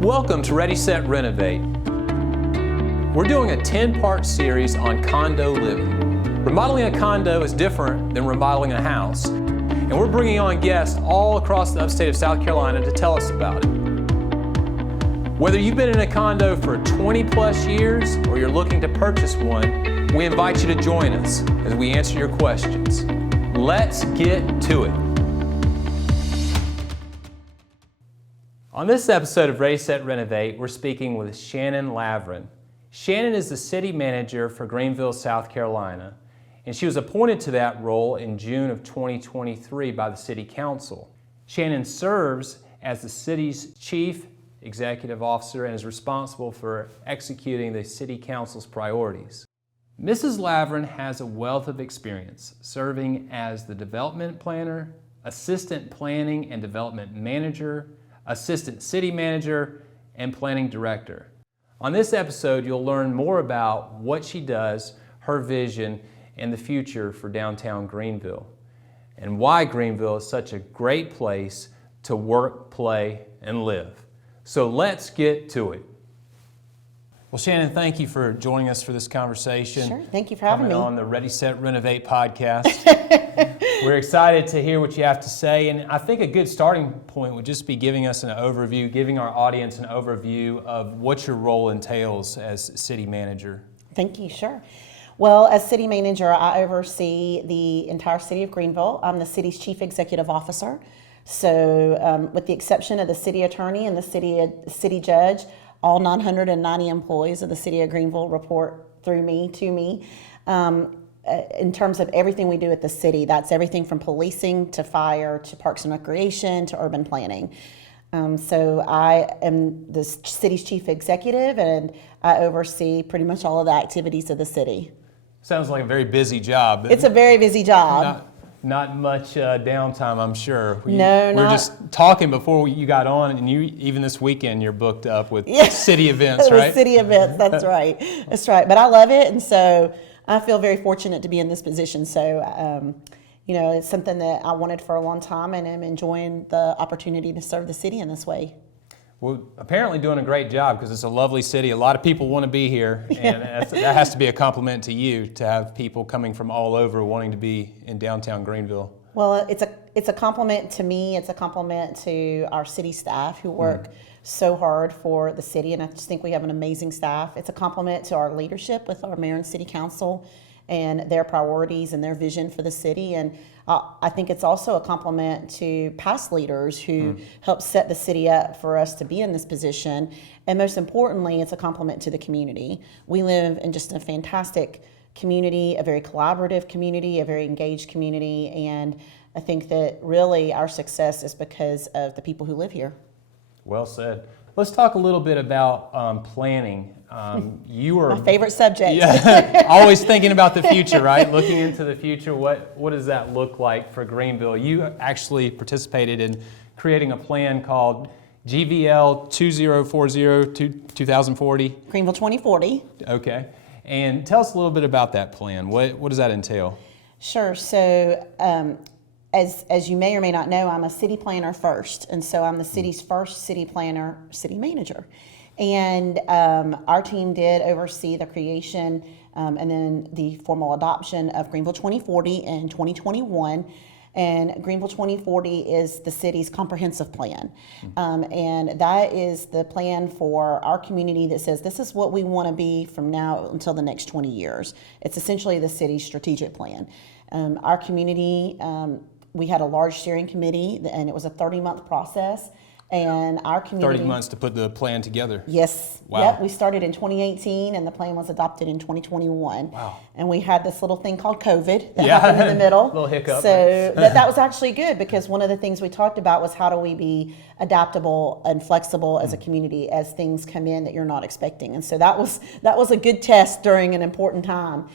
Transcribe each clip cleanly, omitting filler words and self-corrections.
Welcome to Ready, Set, Renovate. We're doing a 10-part series on condo living. Remodeling a condo is different than remodeling a house, and we're bringing on guests all across the upstate of South Carolina to tell us about it. Whether you've been in a condo for 20 plus years or you're looking to purchase one, we invite you to join us as we answer your questions. Let's get to it. On this episode of Ready, Set, Renovate, we're speaking with Shannon Lavrin. Shannon is the city manager for Greenville, South Carolina, and she was appointed to that role in June of 2023 by the City Council. Shannon serves as the city's chief executive officer and is responsible for executing the City Council's priorities. Mrs. Lavrin has a wealth of experience serving as the development planner, assistant planning and development manager, assistant city manager, and planning director. On this episode, you'll learn more about what she does, her vision, and the future for downtown Greenville, and why Greenville is such a great place to work, play, and live. So let's get to it. Well, Shannon, thank you for joining us for this conversation. Sure, thank you for having me. Coming on the Ready, Set, Renovate podcast. We're excited to hear what you have to say, and I think a good starting point would just be giving us an overview, giving our audience an overview of what your role entails as city manager. Thank you, sure. Well, as city manager, I oversee the entire city of Greenville. I'm the city's chief executive officer. So with the exception of the city attorney and the city judge, all 990 employees of the city of Greenville report through me, to me. In terms of everything we do at the city, that's everything from policing to fire to parks and recreation to urban planning. So I am the city's chief executive, and I oversee pretty much all of the activities of the city. Sounds like a very busy job. It's a very busy job. Not much downtime, I'm sure. We were just talking before you got on, and you even this weekend you're booked up with city events, right? City events, that's right. That's right. But I love it, and so I feel very fortunate to be in this position. So, it's something that I wanted for a long time, and I'm enjoying the opportunity to serve the city in this way. Well, apparently doing a great job because it's a lovely city. A lot of people want to be here, and that has to be a compliment to you to have people coming from all over wanting to be in downtown Greenville. Well, it's a compliment to me. It's a compliment to our city staff who work so hard for the city, and I just think we have an amazing staff. It's a compliment to our leadership with our mayor and city council and their priorities and their vision for the city. And I think it's also a compliment to past leaders who helped set the city up for us to be in this position. And most importantly, it's a compliment to the community. We live in just a fantastic community, a very collaborative community, a very engaged community. And I think that really our success is because of the people who live here. Well said. Let's talk a little bit about planning. You are my favorite subject. Yeah, always thinking about the future, right? Looking into the future, what does that look like for Greenville? You actually participated in creating a plan called GVL 2040. Greenville 2040. Okay. And tell us a little bit about that plan. What does that entail? Sure. So as you may or may not know, I'm a city planner first. And so I'm the city's first city planner, city manager. And our team did oversee the creation and then the formal adoption of Greenville 2040 in 2021. And Greenville 2040 is the city's comprehensive plan. And that is the plan for our community that says this is what we want to be from now until the next 20 years. It's essentially the city's strategic plan. Our community, we had a large steering committee, and it was a 30-month process. And our community... 30 months to put the plan together. Yes. Wow. Yep. We started in 2018, and the plan was adopted in 2021. Wow. And we had this little thing called COVID that happened in the middle. Little hiccup. So that was actually good, because one of the things we talked about was how do we be adaptable and flexible as a community as things come in that you're not expecting. And so that was a good test during an important time.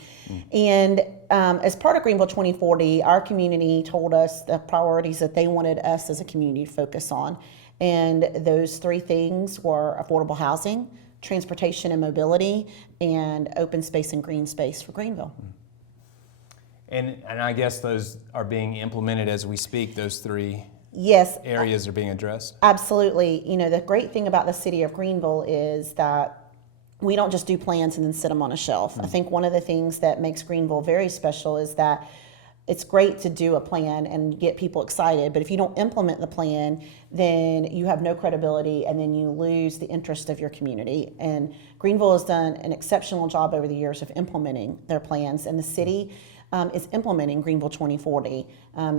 And as part of Greenville 2040, our community told us the priorities that they wanted us as a community to focus on. And those three things were affordable housing, transportation and mobility, and open space and green space for Greenville. And I guess those are being implemented as we speak, those three Yes, areas are being addressed? absolutely. You know, the great thing about the city of Greenville is that we don't just do plans and then sit them on a shelf. I think one of the things that makes Greenville very special is that it's great to do a plan and get people excited, but if you don't implement the plan, then you have no credibility and then you lose the interest of your community. And Greenville has done an exceptional job over the years of implementing their plans, and the city is implementing Greenville 2040.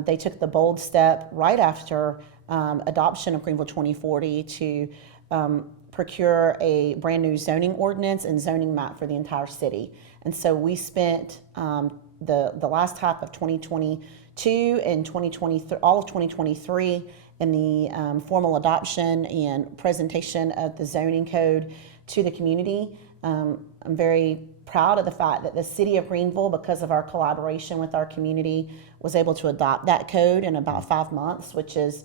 They took the bold step right after adoption of Greenville 2040 to procure a brand new zoning ordinance and zoning map for the entire city. And so we spent the last half of 2022 and 2023, all of 2023, in the formal adoption and presentation of the zoning code to the community. I'm very proud of the fact that the city of Greenville, because of our collaboration with our community, was able to adopt that code in about 5 months, which is,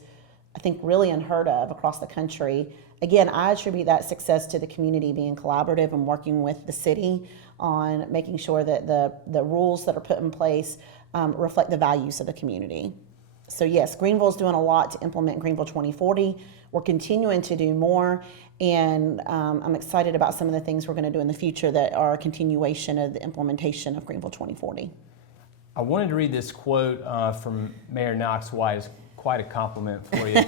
I think, really unheard of across the country. Again, I attribute that success to the community being collaborative and working with the city on making sure that the rules that are put in place reflect the values of the community. So yes, Greenville's doing a lot to implement Greenville 2040. We're continuing to do more, and I'm excited about some of the things we're going to do in the future that are a continuation of the implementation of Greenville 2040. I wanted to read this quote from Mayor Knox White. It's quite a compliment for you.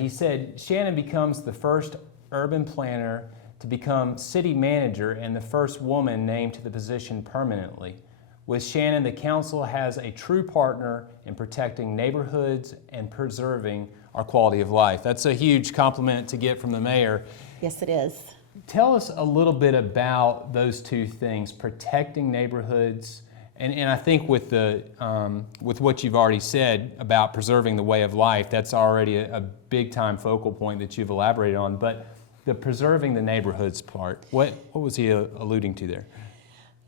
He said, "Shannon becomes the first urban planner to become city manager and the first woman named to the position permanently. With Shannon, the council has a true partner in protecting neighborhoods and preserving our quality of life." That's a huge compliment to get from the mayor. Yes, it is. Tell us a little bit about those two things, protecting neighborhoods, and I think with what you've already said about preserving the way of life, that's already a big time focal point that you've elaborated on. But the preserving the neighborhoods part, what was he alluding to there?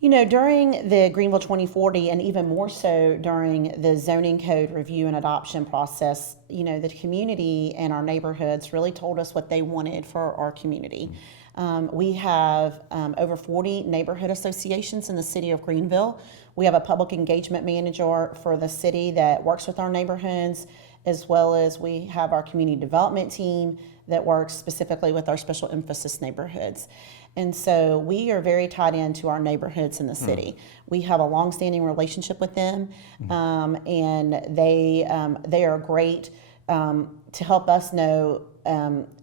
You know, during the Greenville 2040, and even more so during the zoning code review and adoption process, you know, the community and our neighborhoods really told us what they wanted for our community. We have over 40 neighborhood associations in the city of Greenville. We have a public engagement manager for the city that works with our neighborhoods, as well as we have our community development team that works specifically with our special emphasis neighborhoods. And so we are very tied into our neighborhoods in the city. We have a longstanding relationship with them, and they are great to help us know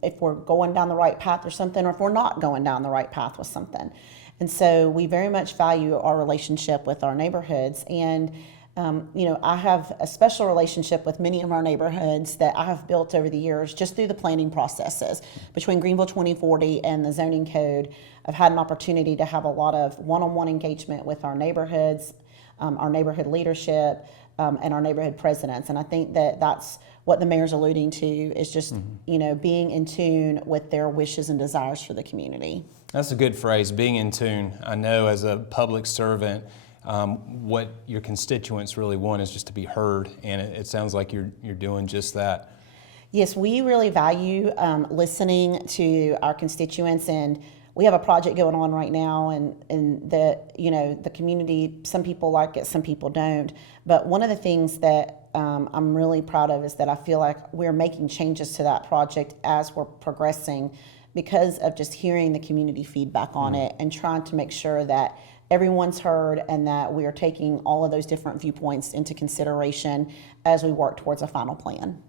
if we're going down the right path or something, or if we're not going down the right path with something. And so we very much value our relationship with our neighborhoods. And you know, I have a special relationship with many of our neighborhoods that I have built over the years just through the planning processes. Between Greenville 2040 and the zoning code, I've had an opportunity to have a lot of one-on-one engagement with our neighborhoods, our neighborhood leadership, and our neighborhood presidents. And I think that that's what the mayor's alluding to, is just, you know, being in tune with their wishes and desires for the community. That's a good phrase, being in tune. I know as a public servant, what your constituents really want is just to be heard, and it sounds like you're doing just that. Yes, we really value listening to our constituents, and we have a project going on right now, and the community, some people like it, some people don't. But one of the things that I'm really proud of is that I feel like we're making changes to that project as we're progressing, because of just hearing the community feedback on it and trying to make sure that everyone's heard and that we are taking all of those different viewpoints into consideration as we work towards a final plan.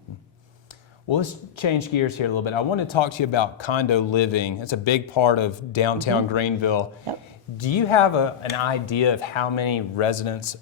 Well, let's change gears here a little bit. I want to talk to you about condo living. It's a big part of downtown Greenville. Yep. Do you have an idea of how many residents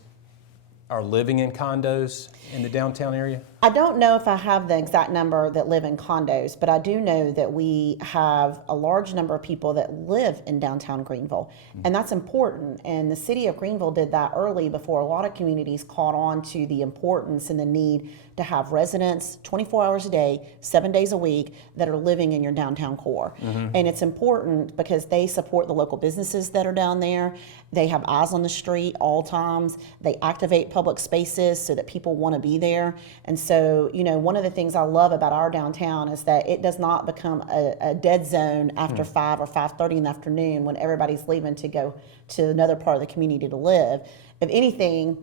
are living in condos in the downtown area? I don't know if I have the exact number that live in condos, but I do know that we have a large number of people that live in downtown Greenville, and that's important. And the city of Greenville did that early before a lot of communities caught on to the importance and the need to have residents 24 hours a day, 7 days a week that are living in your downtown core. And it's important because they support the local businesses that are down there. They have eyes on the street all times. They activate public spaces so that people want to be there. And so, you know, one of the things I love about our downtown is that it does not become a dead zone after 5 or 5:30 in the afternoon when everybody's leaving to go to another part of the community to live. If anything,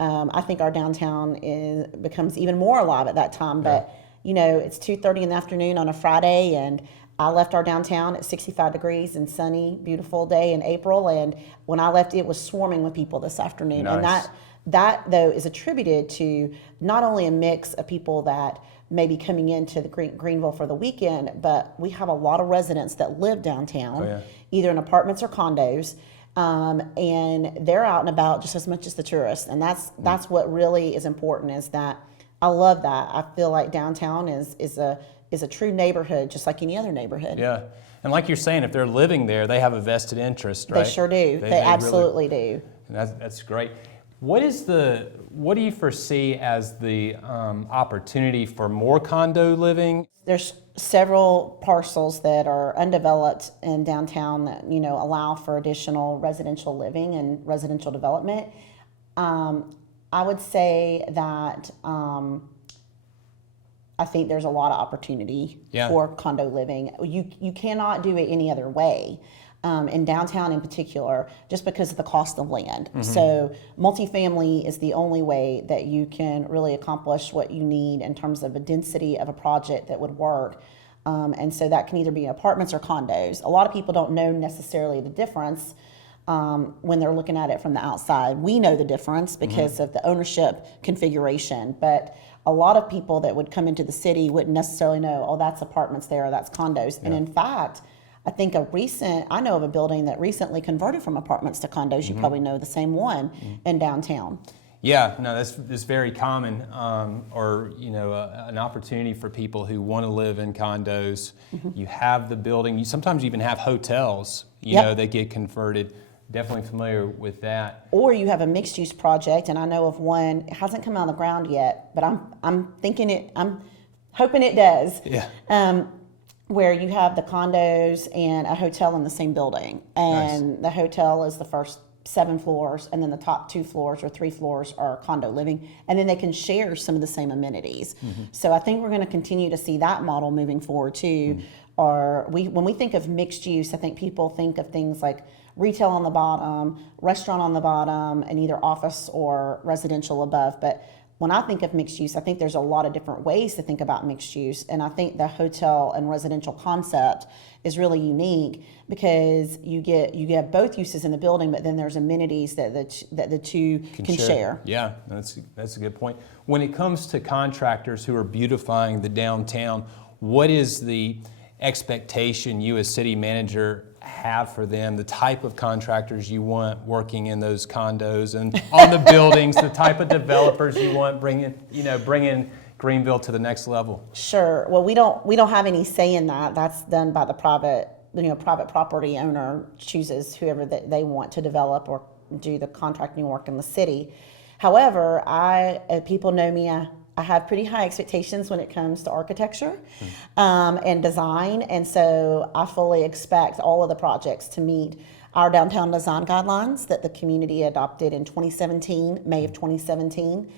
I think our downtown becomes even more alive at that time. But it's 2:30 in the afternoon on a Friday, and I left our downtown at 65 degrees and sunny, beautiful day in April. And when I left, it was swarming with people this afternoon. Nice. And that though is attributed to not only a mix of people that may be coming into the Greenville for the weekend, but we have a lot of residents that live downtown, either in apartments or condos. And they're out and about just as much as the tourists. And that's what really is important, is that I love that. I feel like downtown is a true neighborhood, just like any other neighborhood. Yeah. And like you're saying, if they're living there, they have a vested interest, right? They sure do. They absolutely do. And that's great. What do you foresee as the opportunity for more condo living? There's several parcels that are undeveloped in downtown that allow for additional residential living and residential development. I would say that I think there's a lot of opportunity for condo living. You cannot do it any other way. In downtown in particular, just because of the cost of land. Mm-hmm. So multifamily is the only way that you can really accomplish what you need in terms of a density of a project that would work. And so that can either be apartments or condos. A lot of people don't know necessarily the difference when they're looking at it from the outside. We know the difference because of the ownership configuration, but a lot of people that would come into the city wouldn't necessarily know, oh, that's apartments there, or that's condos. And in fact, I think I know of a building that recently converted from apartments to condos. You probably know the same one in downtown. Yeah, no, that's very common, or an opportunity for people who want to live in condos. You have the building. You sometimes even have hotels, that get converted. Definitely familiar with that. Or you have a mixed-use project, and I know of one. It hasn't come out of the ground yet, but I'm hoping it does. Yeah. Where you have the condos and a hotel in the same building. And the hotel is the first 7 floors, and then the top 2 floors or 3 floors are condo living. And then they can share some of the same amenities. So I think we're going to continue to see that model moving forward too. When we think of mixed use, I think people think of things like retail on the bottom, restaurant on the bottom, and either office or residential above. But when I think of mixed use, I think there's a lot of different ways to think about mixed use. And I think the hotel and residential concept is really unique because you get both uses in the building, but then there's amenities that the two can share. Yeah, that's a good point. When it comes to contractors who are beautifying the downtown, what is the expectation you as city manager have for them, the type of contractors you want working in those condos and on the buildings, the type of developers you want bringing Greenville to the next level? Sure. Well, we don't have any say in that. That's done by the private property owner chooses whoever they want to develop or do the contracting work in the city. However, people know me. I have pretty high expectations when it comes to architecture and design, and so I fully expect all of the projects to meet our downtown design guidelines that the community adopted in 2017, May of 2017,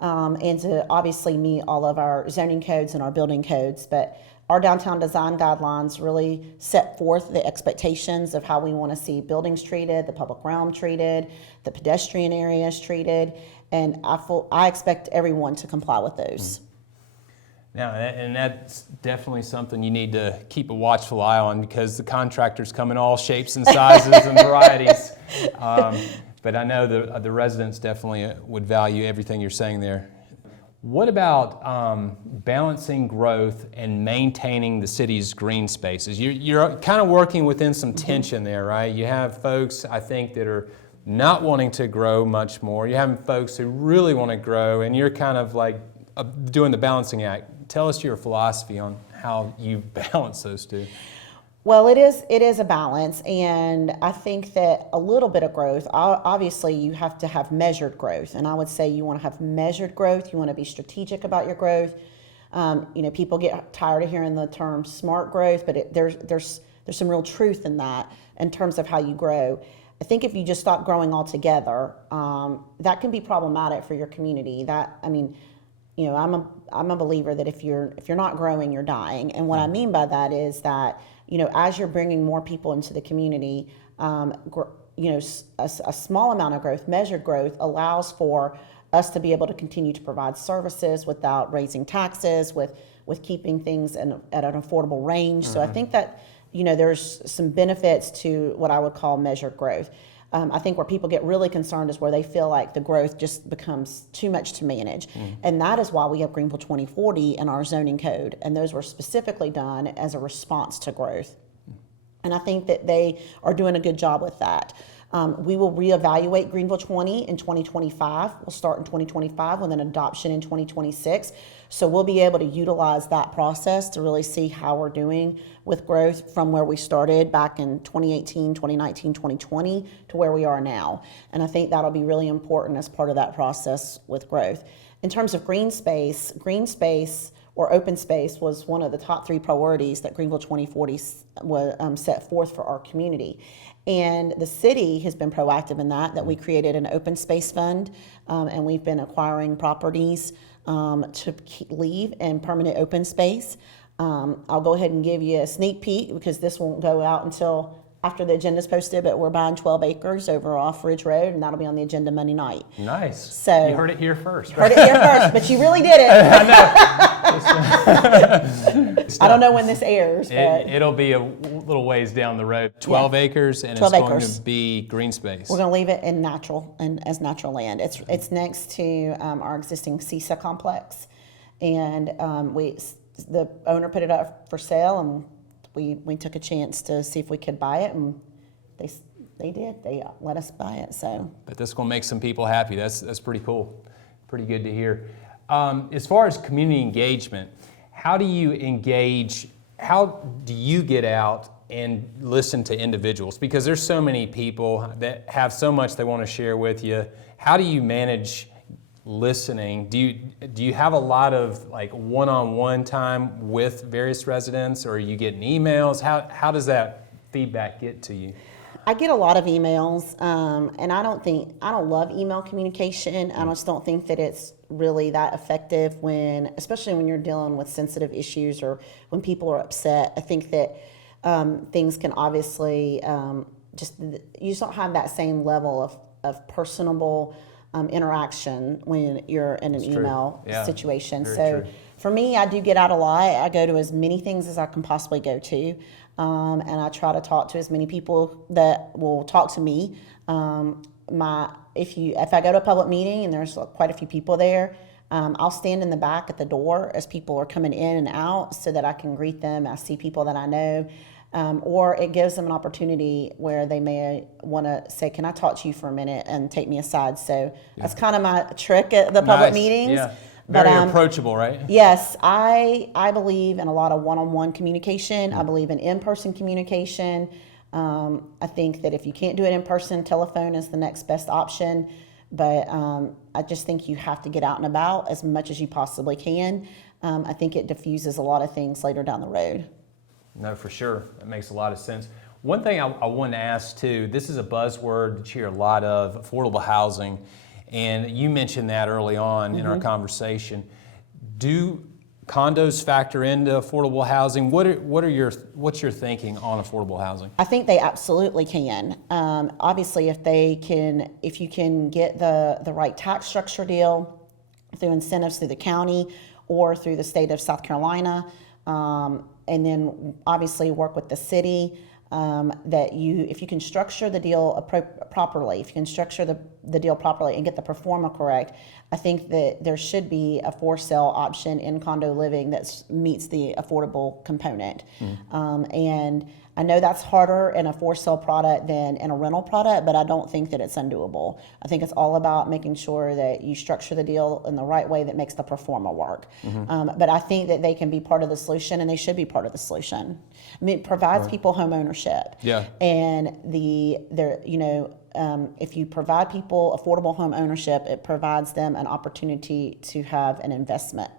and to obviously meet all of our zoning codes and our building codes. But our downtown design guidelines really set forth the expectations of how we want to see buildings treated, the public realm treated, the pedestrian areas treated, and I expect everyone to comply with those. Now, and that's definitely something you need to keep a watchful eye on because the contractors come in all shapes and sizes and varieties. But I know the residents definitely would value everything you're saying there. What about balancing growth and maintaining the city's green spaces? You're kind of working within some tension there, right? You have folks, I think, that are not wanting to grow much more. You have folks who really want to grow, and you're kind of like doing the balancing act. Tell us your philosophy on how you balance those two. Well, it is a balance, and I think that a little bit of growth, obviously you have to have measured growth, and I would say you want to have measured growth, you want to be strategic about your growth. People get tired of hearing the term smart growth, but there's some real truth in that in terms of how you grow. I think if you just stop growing altogether, that can be problematic for your community. I'm a believer that if you're not growing, you're dying. And what I mean by that is that, as you're bringing more people into the community, a small amount of growth, measured growth, allows for us to be able to continue to provide services without raising taxes, with keeping things at an affordable range. So I think that, there's some benefits to what I would call measured growth. I think where people get really concerned is where they feel like the growth just becomes too much to manage. And that is why we have Greenville 2040 in our zoning code. And those were specifically done as a response to growth. And I think that they are doing a good job with that. We will reevaluate Greenville 20 in 2025. We'll start in 2025 with an adoption in 2026. So we'll be able to utilize that process to really see how we're doing with growth from where we started back in 2018, 2019, 2020 to where we are now. And I think that'll be really important as part of that process with growth. In terms of green space or open space was one of the top 3 priorities that Greenville 2040 was set forth for our community. And the city has been proactive in that we created an open space fund, and we've been acquiring properties to leave in permanent open space. I'll go ahead and give you a sneak peek because this won't go out until after the agenda's posted, but we're buying 12 acres over off Ridge Road, and that'll be on the agenda Monday night. Nice. So you heard it here first. Heard it here first, but you really did it. I don't know when this airs, but It'll be a little ways down the road. 12 acres, and 12 it's acres. going to be green space. We're going to leave it in as natural land. It's next to our existing CISA complex, and the owner put it up for sale, and we took a chance to see if we could buy it, and they did. They let us buy it. So, but this is going to make some people happy. That's pretty cool. Pretty good to hear. As far as community engagement, how do you engage? How do you get out and listen to individuals? Because there's so many people that have so much they want to share with you. How do you manage listening? Do you have a lot of like one-on-one time with various residents, or are you getting emails? How does that feedback get to you? I get a lot of emails, and I don't love email communication. I just don't think that it's really that effective especially when you're dealing with sensitive issues or when people are upset. I think that things can obviously you just don't have that same level of personable interaction when you're in an email situation. So for me, I do get out a lot. I go to as many things as I can possibly go to. And I try to talk to as many people that will talk to me. If I go to a public meeting and there's quite a few people there, I'll stand in the back at the door as people are coming in and out so that I can greet them. I see people that I know. Or it gives them an opportunity where they may want to say, can I talk to you for a minute, and take me aside. So that's kind of my trick at the public meetings. Yeah. Very approachable, right? Yes, I believe in a lot of one-on-one communication. I believe in in-person communication. I think that if you can't do it in person, telephone is the next best option. But I just think you have to get out and about as much as you possibly can. I think it diffuses a lot of things later down the road. No, for sure. That makes a lot of sense. One thing I wanted to ask too, this is a buzzword that you hear a lot of, affordable housing. And you mentioned that early on in our conversation. Do condos factor into affordable housing? What's your thinking on affordable housing? I think they absolutely can. Obviously, if you can get the right tax structure deal through incentives through the county or through the state of South Carolina, and then obviously work with the city. If you can structure the deal properly, if you can structure the deal properly and get the pro forma correct, I think that there should be a for sale option in condo living that meets the affordable component. And I know that's harder in a for sale product than in a rental product, but I don't think that it's undoable. I think it's all about making sure that you structure the deal in the right way that makes the pro forma work. But I think that they can be part of the solution, and they should be part of the solution. I mean, it provides people home ownership. Yeah. And if you provide people affordable home ownership, it provides them an opportunity to have an investment.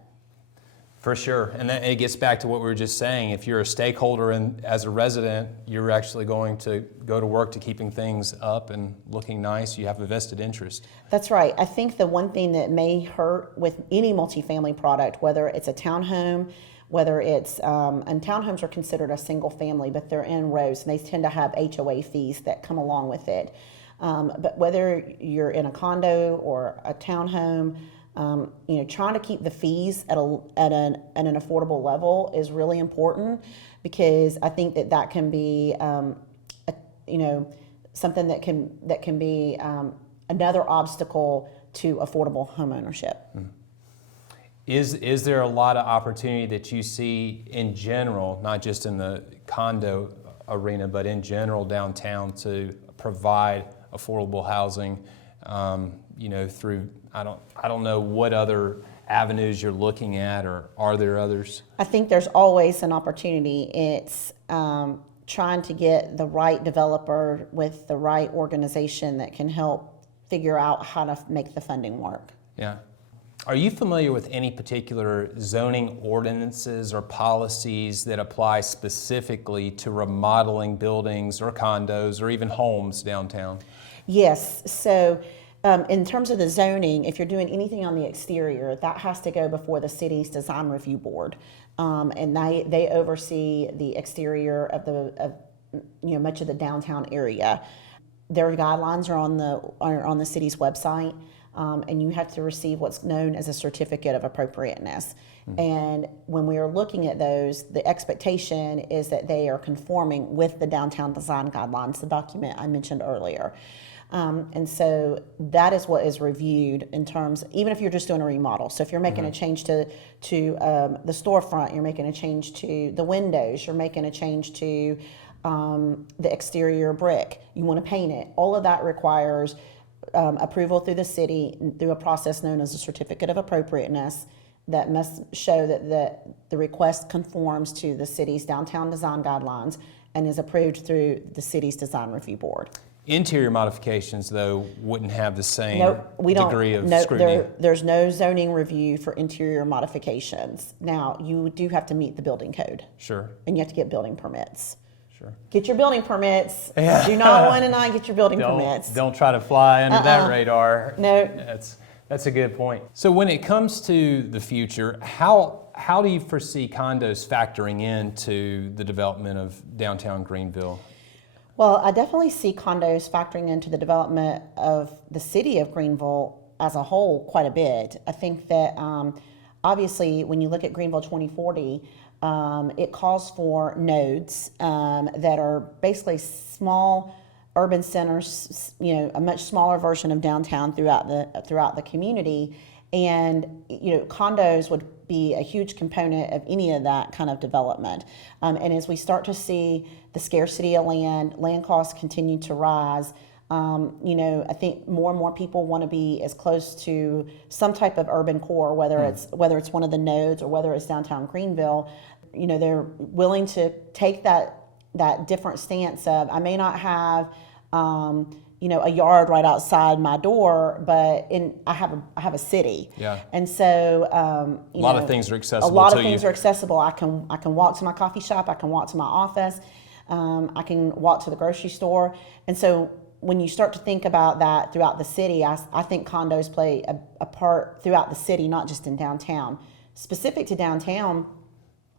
For sure, and it gets back to what we were just saying. If you're a stakeholder and as a resident, you're actually going to go to work to keeping things up and looking nice. You have a vested interest. That's right. I think the one thing that may hurt with any multifamily product, whether it's a townhome, whether it's, and townhomes are considered a single family, but they're in rows, and they tend to have HOA fees that come along with it. But whether you're in a condo or a townhome, trying to keep the fees at an affordable level is really important, because I think that can be, something that can be another obstacle to affordable homeownership. Is there a lot of opportunity that you see in general, not just in the condo arena, but in general downtown, to provide affordable housing? Through I don't know what other avenues you're looking at, or are there others? I think there's always an opportunity. It's trying to get the right developer with the right organization that can help figure out how to make the funding work. Yeah. Are you familiar with any particular zoning ordinances or policies that apply specifically to remodeling buildings or condos or even homes downtown? Yes. So in terms of the zoning, if you're doing anything on the exterior, that has to go before the city's design review board. And they oversee the exterior of much of the downtown area. Their guidelines are on the city's website. And you have to receive what's known as a certificate of appropriateness. And when we are looking at those, the expectation is that they are conforming with the downtown design guidelines, the document I mentioned earlier. And so that is what is reviewed in terms, even if you're just doing a remodel. So if you're making a change to the storefront, you're making a change to the windows, you're making a change to the exterior brick, you want to paint it, all of that requires approval through the city through a process known as a certificate of appropriateness that must show that the request conforms to the city's downtown design guidelines and is approved through the city's design review board. Interior modifications, though, wouldn't have the same degree of no, scrutiny. There's no zoning review for interior modifications. Now, you do have to meet the building code. Sure. And you have to get building permits. Sure. Get your building permits. Yeah. Do not want to not get your building permits. Don't try to fly under that radar. No. That's a good point. So when it comes to the future, how do you foresee condos factoring into the development of downtown Greenville? Well, I definitely see condos factoring into the development of the city of Greenville as a whole quite a bit. I think that obviously when you look at Greenville 2040, it calls for nodes that are basically small urban centers, a much smaller version of downtown throughout the community, and condos would be a huge component of any of that kind of development. And as we start to see the scarcity of land costs continue to rise, I think more and more people want to be as close to some type of urban core, whether it's one of the nodes or whether it's downtown Greenville. They're willing to take that different stance of, I may not have a yard right outside my door, but I have a city. Yeah. And so a lot of things are accessible. A lot of things are accessible. I can walk to my coffee shop. I can walk to my office. I can walk to the grocery store. And so when you start to think about that throughout the city, I think condos play a part throughout the city, not just in downtown. Specific to downtown,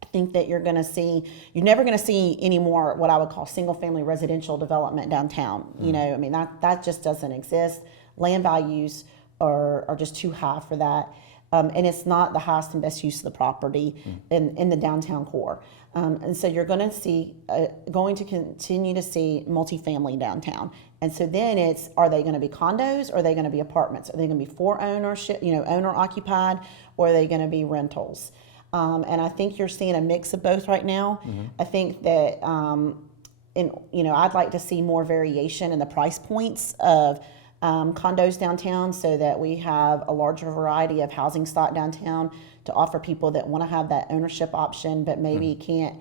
I think that you're never going to see any more what I would call single family residential development downtown. That just doesn't exist. Land values are just too high for that. And it's not the highest and best use of the property in the downtown core. And so you're going to continue to see multifamily downtown. And so then are they going to be condos, or are they going to be apartments? Are they going to be for ownership, owner occupied, or are they going to be rentals? And I think you're seeing a mix of both right now. I think that, I'd like to see more variation in the price points of condos downtown, so that we have a larger variety of housing stock downtown to offer people that want to have that ownership option, but maybe can't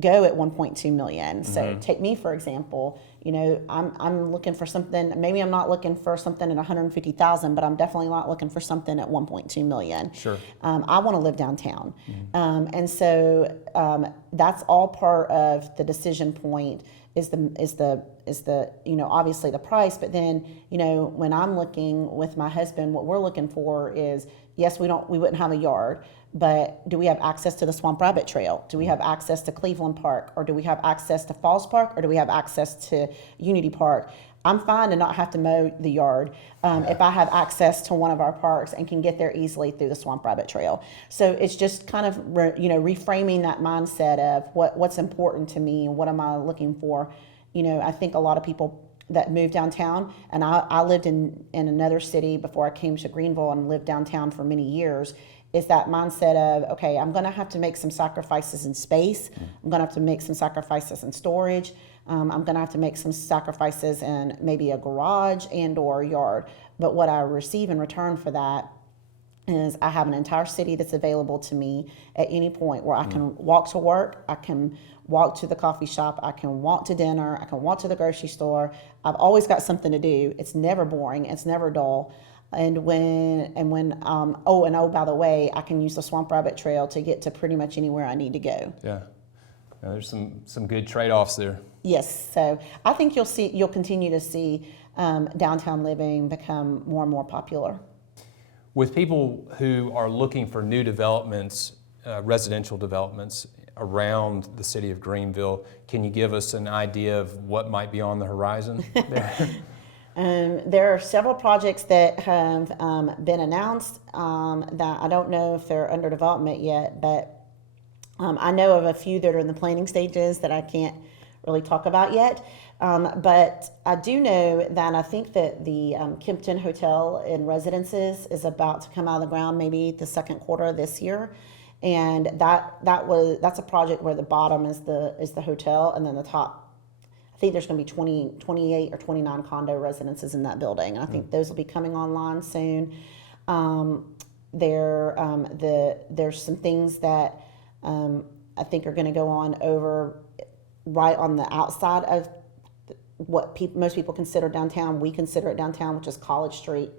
go at 1.2 million. So take me, for example, I'm looking for something, maybe I'm not looking for something at 150,000, but I'm definitely not looking for something at 1.2 million. Sure. I want to live downtown. And so that's all part of the decision point is the obviously the price, but then, when I'm looking with my husband, what we're looking for is, yes, we wouldn't have a yard, but do we have access to the Swamp Rabbit Trail? Do we have access to Cleveland Park? Or do we have access to Falls Park? Or do we have access to Unity Park? I'm fine to not have to mow the yard if I have access to one of our parks and can get there easily through the Swamp Rabbit Trail. So it's just kind of reframing that mindset of what's important to me and what am I looking for. I think a lot of people that move downtown, and I lived in another city before I came to Greenville and lived downtown for many years, is that mindset of, okay, I'm going to have to make some sacrifices in space. I'm going to have to make some sacrifices in storage. I'm going to have to make some sacrifices in maybe a garage and or a yard. But what I receive in return for that is I have an entire city that's available to me at any point where I can walk to work, I can walk to the coffee shop, I can walk to dinner, I can walk to the grocery store. I've always got something to do. It's never boring. It's never dull. And by the way, I can use the Swamp Rabbit Trail to get to pretty much anywhere I need to go. Yeah, now, there's some good trade-offs there. Yes, so I think you'll continue to see downtown living become more and more popular. With people who are looking for new developments, residential developments around the city of Greenville, can you give us an idea of what might be on the horizon there? There are several projects that have been announced that I don't know if they're under development yet, but I know of a few that are in the planning stages that I can't really talk about yet. But I do know that I think that the Kimpton Hotel and Residences is about to come out of the ground maybe the second quarter of this year. And that's a project where the bottom is the hotel, and then the top, I think there's going to be 28 or 29 condo residences in that building. And I think those will be coming online soon. There's some things that I think are going to go on over right on the outside of what most people consider downtown. We consider it downtown, which is College Street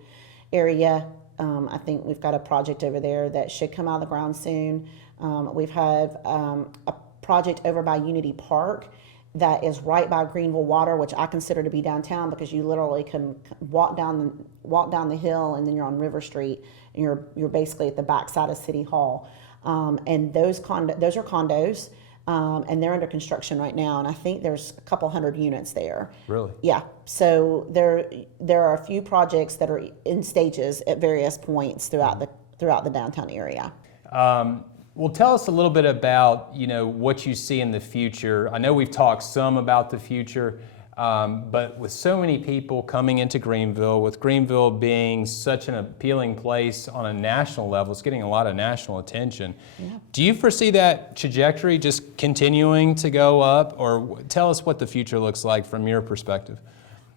area. I think we've got a project over there that should come out of the ground soon. We've had a project over by Unity Park that is right by Greenville Water, which I consider to be downtown because you literally can walk down the hill and then you're on River Street and you're basically at the backside of City Hall. And those are condos. And they're under construction right now, and I think there's a couple hundred units there. Really? Yeah. So there are a few projects that are in stages at various points throughout the downtown area. Well, tell us a little bit about what you see in the future. I know we've talked some about the future, but with so many people coming into Greenville, with Greenville being such an appealing place on a national level, it's getting a lot of national attention. Yeah. Do you foresee that trajectory just continuing to go up, or tell us what the future looks like from your perspective?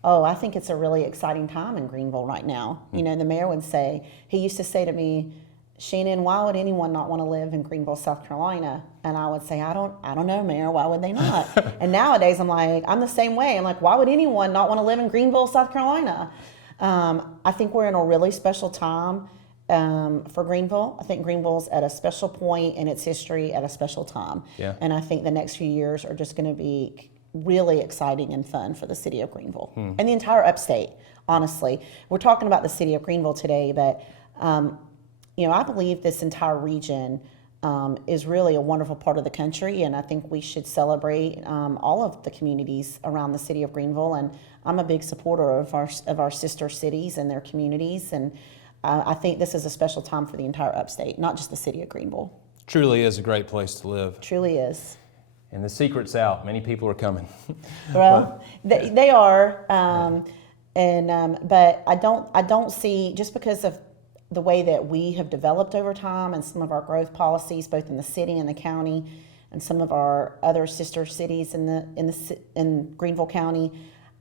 Oh, I think it's a really exciting time in Greenville right now. The mayor would say, he used to say to me, Shannon, why would anyone not want to live in Greenville, South Carolina? And I would say, I don't know, Mayor, why would they not? And nowadays I'm the same way. I'm like, why would anyone not want to live in Greenville, South Carolina? I think we're in a really special time for Greenville. I think Greenville's at a special point in its history at a special time. Yeah. And I think the next few years are just going to be really exciting and fun for the city of Greenville and the entire Upstate, honestly. We're talking about the city of Greenville today, but I believe this entire region is really a wonderful part of the country, and I think we should celebrate all of the communities around the city of Greenville. And I'm a big supporter of our sister cities and their communities, and I think this is a special time for the entire Upstate, not just the city of Greenville. Truly is a great place to live. Truly is. And the secret's out. Many people are coming. Well, they are, but I don't see, just because of the way that we have developed over time and some of our growth policies, both in the city and the county, and some of our other sister cities in Greenville County,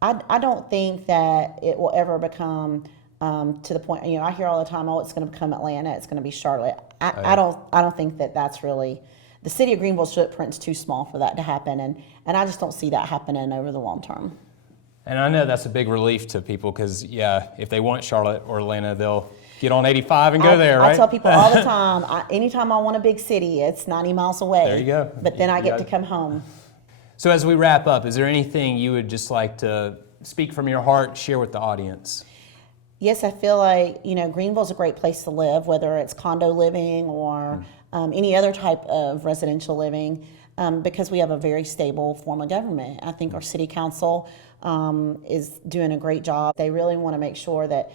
I don't think that it will ever become to the point. I hear all the time, oh, it's going to become Atlanta, it's going to be Charlotte. I don't think that that's really. The city of Greenville's footprint's too small for that to happen, and I just don't see that happening over the long term. And I know that's a big relief to people because, if they want Charlotte or Atlanta, they'll get on 85 and go there, right? I tell people all the time, anytime I want a big city, it's 90 miles away. There you go. But then I get to come home. So as we wrap up, is there anything you would just like to speak from your heart, share with the audience? Yes, I feel like, Greenville's a great place to live, whether it's condo living or any other type of residential living, because we have a very stable form of government. I think our city council is doing a great job. They really want to make sure that,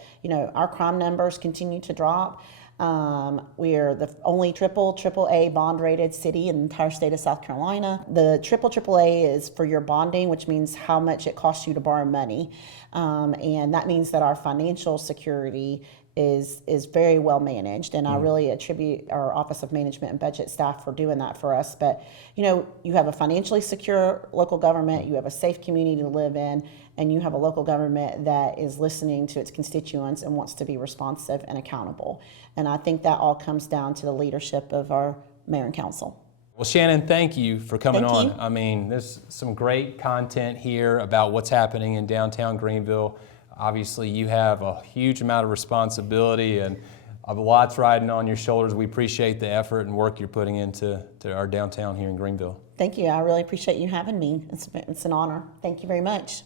our crime numbers continue to drop. We are the only triple A bond rated city in the entire state of South Carolina. The triple A is for your bonding, which means how much it costs you to borrow money. And that means that our financial security is very well managed, and I really attribute our Office of Management and Budget staff for doing that for us. But you have a financially secure local government, you have a safe community to live in, and you have a local government that is listening to its constituents and wants to be responsive and accountable. And I think that all comes down to the leadership of our mayor and council. Well, Shannon, thank you for coming Thank on. you. I mean, there's some great content here about what's happening in downtown Greenville. Obviously, you have a huge amount of responsibility and a lot's riding on your shoulders. We appreciate the effort and work you're putting into our downtown here in Greenville. Thank you. I really appreciate you having me. It's an honor. Thank you very much.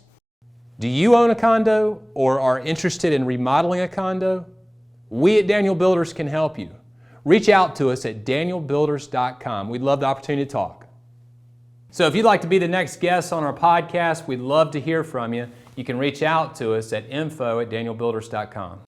Do you own a condo or are interested in remodeling a condo? We at Daniel Builders can help you. Reach out to us at danielbuilders.com. We'd love the opportunity to talk. So if you'd like to be the next guest on our podcast, we'd love to hear from you. You can reach out to us at info@danielbuilders.com.